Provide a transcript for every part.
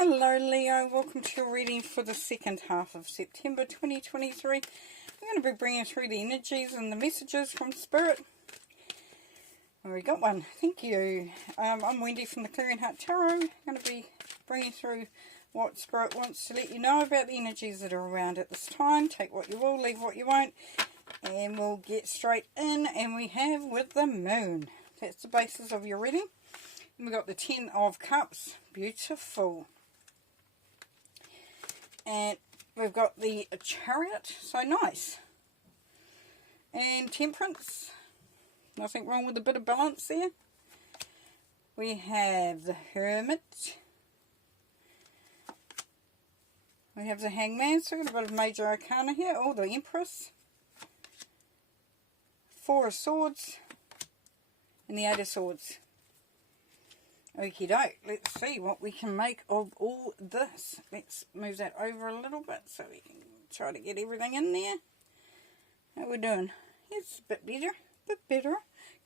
Hello Leo, welcome to your reading for the second half of September 2023. I'm going to be bringing through the energies and the messages from Spirit. Well, we got one, thank you. I'm Wendy from the Clearing Heart Tarot. I'm going to be bringing through what Spirit wants to let you know about the energies that are around at this time. Take what you will, leave what you won't, and we'll get straight in. And we have with the Moon. That's the basis of your reading. And we've got the 10 of Cups, beautiful. And we've got the Chariot, so nice. And Temperance, nothing wrong with a bit of balance there. We have the Hermit. We have the Hangman, so we've got a bit of Major Arcana here. Oh, the Empress. Four of Swords. And the Eight of Swords. Okie doke, let's see what we can make of all this. Let's move that over a little bit so we can try to get everything in there. How we doing? It's a bit better.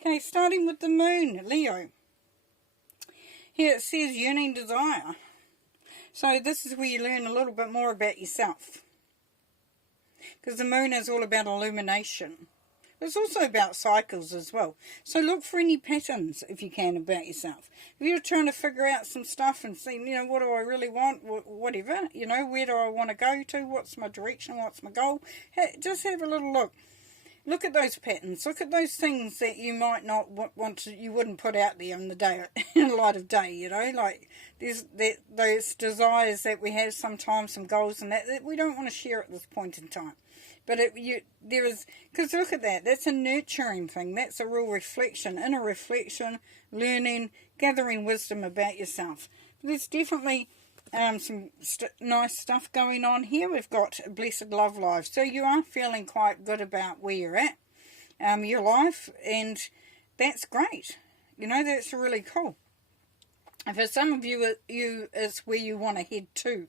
Okay, starting with the Moon, Leo. Here it says yearning desire. So this is where you learn a little bit more about yourself. Because the Moon is all about illumination. It's also about cycles as well. So look for any patterns, if you can, about yourself. If you're trying to figure out some stuff and see, what do I really want, whatever, where do I want to go to, what's my direction, what's my goal, just have a little look. Look at those patterns. Look at those things that you might not want to, you wouldn't put out there in the light of day, like there's those desires that we have sometimes, some goals and that we don't want to share at this point in time. But there is, because look at that, that's a nurturing thing, that's a real reflection, inner reflection, learning, gathering wisdom about yourself. There's definitely some nice stuff going on here. We've got a blessed love life, so you are feeling quite good about where you're at, your life, and that's great. That's really cool. And for some of you, it's where you want to head to.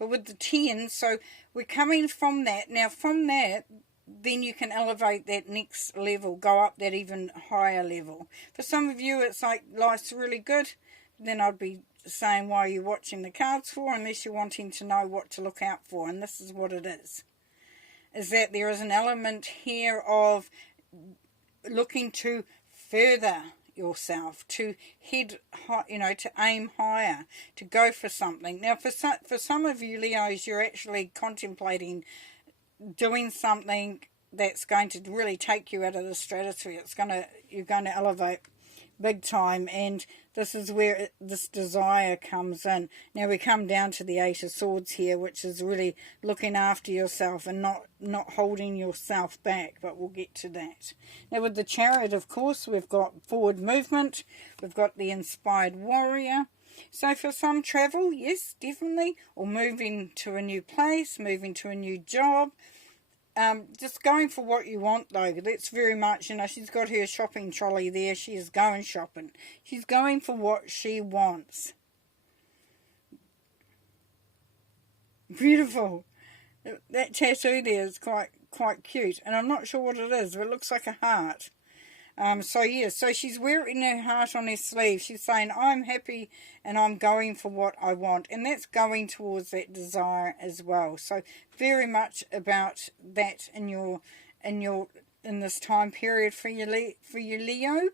But with the 10, so we're coming from that. Now from that, then you can elevate that next level, go up that even higher level. For some of you, it's like life's really good. Then I'd be saying why you're watching the cards for, unless you're wanting to know what to look out for. And this is what it is that there is an element here of looking to further yourself, to head high, to aim higher, to go for something. Now for some of you Leos, you're actually contemplating doing something that's going to really take you out of the stratosphere. You're going to elevate big time, and this is where this desire comes in. Now we come down to the Eight of Swords here, which is really looking after yourself and not holding yourself back, but we'll get to that. Now with the Chariot, of course, we've got forward movement, we've got the Inspired Warrior. So for some, travel, yes, definitely, or moving to a new place, moving to a new job. Just going for what you want, though. That's very much, she's got her shopping trolley there. She is going shopping. She's going for what she wants. Beautiful. That tattoo there is quite cute. And I'm not sure what it is, but it looks like a heart. So she's wearing her heart on her sleeve. She's saying, I'm happy and I'm going for what I want. And that's going towards that desire as well. So very much about that in this time period for you Leo,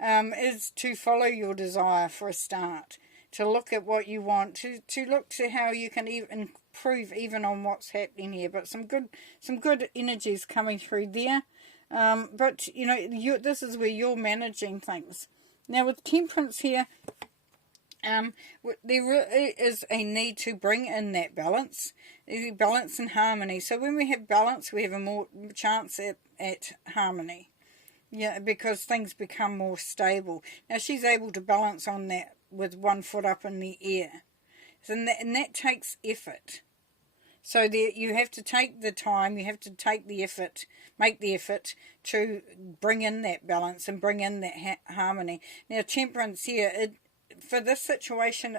is to follow your desire for a start. To look at what you want, to look to how you can even improve even on what's happening here. But some good energies coming through there. But this is where you're managing things. Now with Temperance here, there really is a need to bring in that balance and harmony. So when we have balance, we have a more chance at harmony. Yeah, because things become more stable. Now she's able to balance on that with one foot up in the air, and that takes effort. So you have to take the time, you have to take the effort, make the effort to bring in that balance and bring in that harmony. Now Temperance here, for this situation,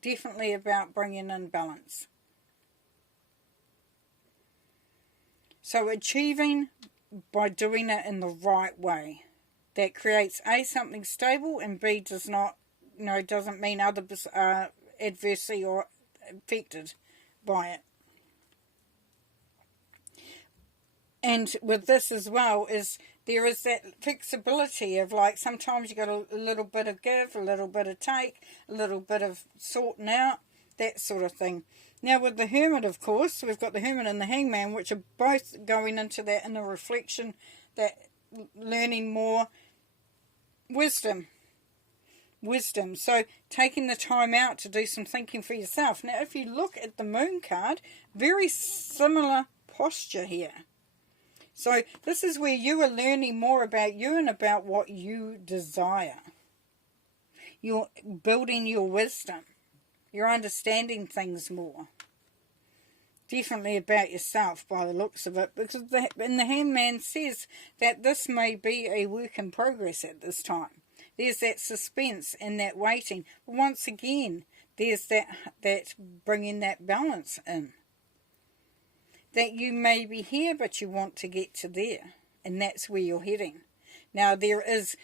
definitely about bringing in balance. So achieving by doing it in the right way. That creates A, something stable, and B, doesn't mean others adversely or affected by it. And with this as well is there is that flexibility of like sometimes you got a little bit of give, a little bit of take, a little bit of sorting out, that sort of thing. Now with the Hermit, of course, we've got the Hermit and the Hangman, which are both going into that inner reflection, that learning more wisdom. So taking the time out to do some thinking for yourself. Now if you look at the Moon card, very similar posture here. So this is where you are learning more about you and about what you desire. You're building your wisdom. You're understanding things more. Definitely about yourself by the looks of it. Because the Hangman says that this may be a work in progress at this time. There's that suspense and that waiting. But once again, there's that bringing that balance in. That you may be here, but you want to get to there. And that's where you're heading. Now, there is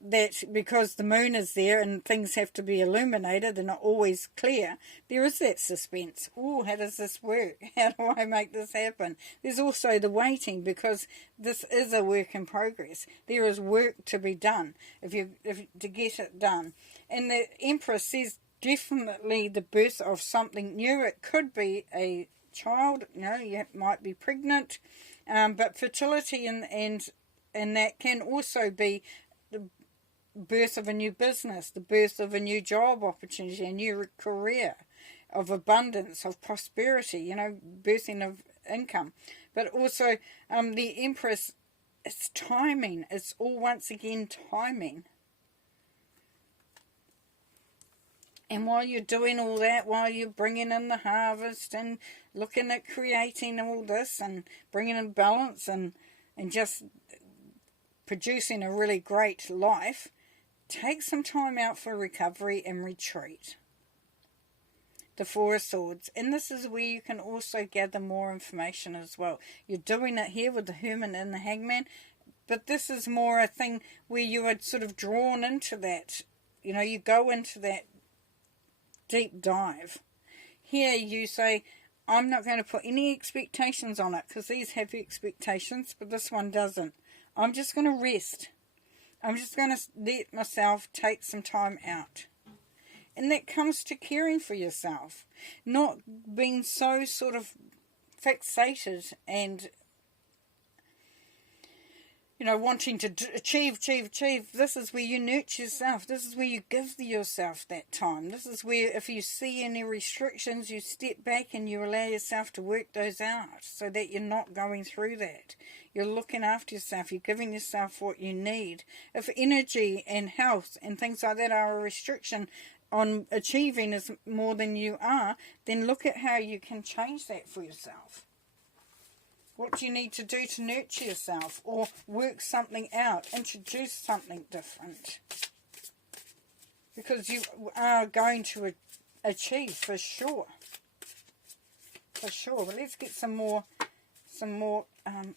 that, because the moon is there and things have to be illuminated, they're not always clear, there is that suspense. Oh, how does this work? How do I make this happen? There's also the waiting, because this is a work in progress. There is work to be done to get it done. And the Empress says definitely the birth of something new. It could be a child, you might be pregnant, but fertility and that can also be the birth of a new business, the birth of a new job opportunity, a new career, of abundance, of prosperity, birthing of income. But also the Empress, it's timing. It's all once again timing. And while you're doing all that, while you're bringing in the harvest and looking at creating all this and bringing in balance and just producing a really great life, take some time out for recovery and retreat. The Four of Swords. And this is where you can also gather more information as well. You're doing it here with the Hermit and the Hangman, but this is more a thing where you are sort of drawn into that. You go into that deep dive. Here you say, I'm not going to put any expectations on it, because these have expectations, but this one doesn't. I'm just going to rest. I'm just going to let myself take some time out. And that comes to caring for yourself. Not being so sort of fixated and wanting to achieve. This is where you nurture yourself. This is where you give yourself that time. This is where, if you see any restrictions, you step back and you allow yourself to work those out, so that you're not going through that. You're looking after yourself. You're giving yourself what you need. If energy and health and things like that are a restriction on achieving is more than you are, then look at how you can change that for yourself. What do you need to do to nurture yourself, or work something out, introduce something different? Because you are going to achieve for sure. For sure. But let's get some more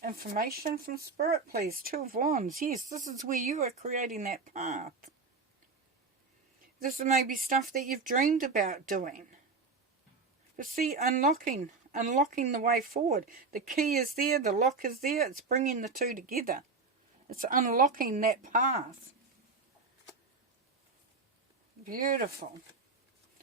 information from Spirit, please. Two of Wands. Yes, this is where you are creating that path. This is maybe stuff that you've dreamed about doing. But see, unlocking the way forward. The key is there, the lock is there, it's bringing the two together. It's unlocking that path. Beautiful.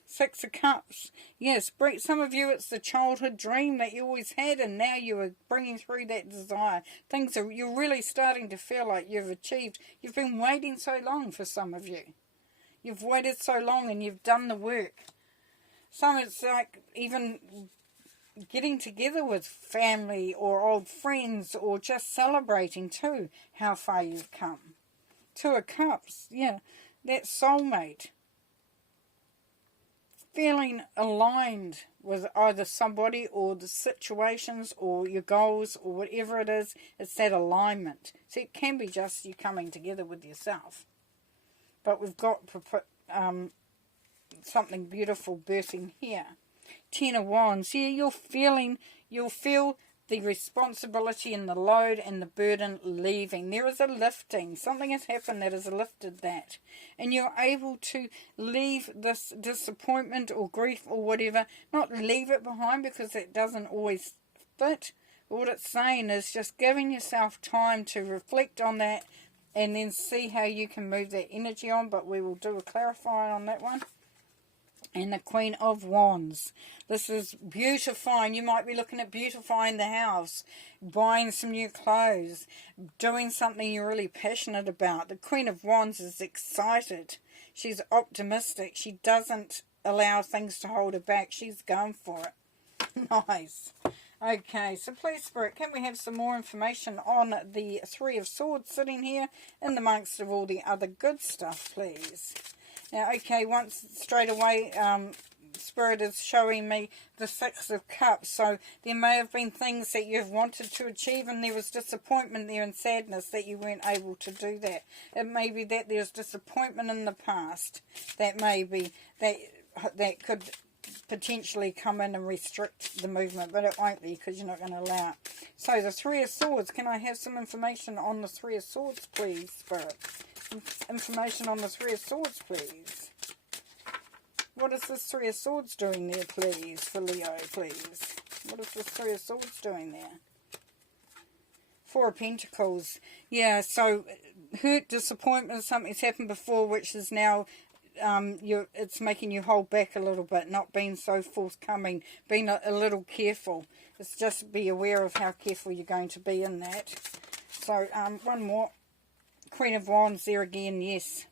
Six of Cups. Yes, some of you, it's the childhood dream that you always had, and now you are bringing through that desire. You're really starting to feel like you've achieved. You've been waiting so long for some of you. You've waited so long and you've done the work. Some, it's like even getting together with family or old friends, or just celebrating too how far you've come. Two of Cups, that soulmate. Feeling aligned with either somebody or the situations or your goals or whatever it is. It's that alignment. See, it can be just you coming together with yourself. But we've got something beautiful birthing here. Ten of Wands. Yeah, you'll feel the responsibility and the load and the burden leaving. There is a lifting. Something has happened that has lifted that. And you're able to leave this disappointment or grief or whatever. Not leave it behind, because it doesn't always fit. What it's saying is just giving yourself time to reflect on that and then see how you can move that energy on. But we will do a clarifying on that one. And the Queen of Wands. This is beautifying. You might be looking at beautifying the house, buying some new clothes, doing something you're really passionate about. The Queen of Wands is excited. She's optimistic. She doesn't allow things to hold her back. She's going for it. Nice. Okay, so please, Spirit, can we have some more information on the Three of Swords sitting here in the amongst of all the other good stuff, please? Now, okay, once straight away, Spirit is showing me the Six of Cups. So there may have been things that you've wanted to achieve, and there was disappointment there and sadness that you weren't able to do that. It may be that there's disappointment in the past that maybe that could potentially come in and restrict the movement, but it won't be, because you're not going to allow it. So the Three of Swords, can I have some information on the Three of Swords, please, Spirit? Information on the Three of Swords, please. What is this Three of Swords doing there, please, for Leo, please? What is this Three of Swords doing there? Four of Pentacles. Yeah, so hurt, disappointment, something's happened before, which is now it's making you hold back a little bit, not being so forthcoming, being a little careful. It's just be aware of how careful you're going to be in that. So one more. Queen of Wands there again, yes.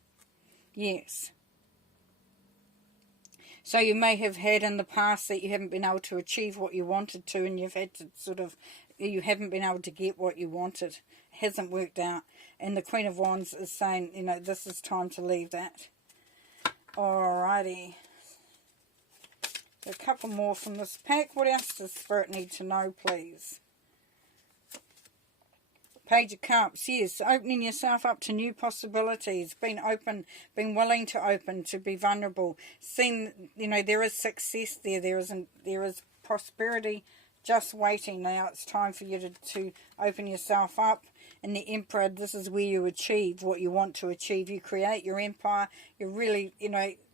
Yes. So you may have had in the past that you haven't been able to achieve what you wanted to, and you've had to you haven't been able to get what you wanted. It hasn't worked out. And the Queen of Wands is saying, this is time to leave that. Alrighty. A couple more from this pack. What else does Spirit need to know, please? Page of Cups, yes, opening yourself up to new possibilities, being open, being willing to open, to be vulnerable. Seeing, there is success there, there is prosperity just waiting. Now it's time for you to open yourself up. And the Emperor, this is where you achieve what you want to achieve. You create your empire, you're really,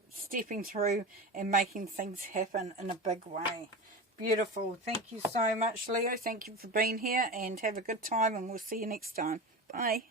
stepping through and making things happen in a big way. Beautiful. Thank you so much, Leo. Thank you for being here, and have a good time, and we'll see you next time. Bye.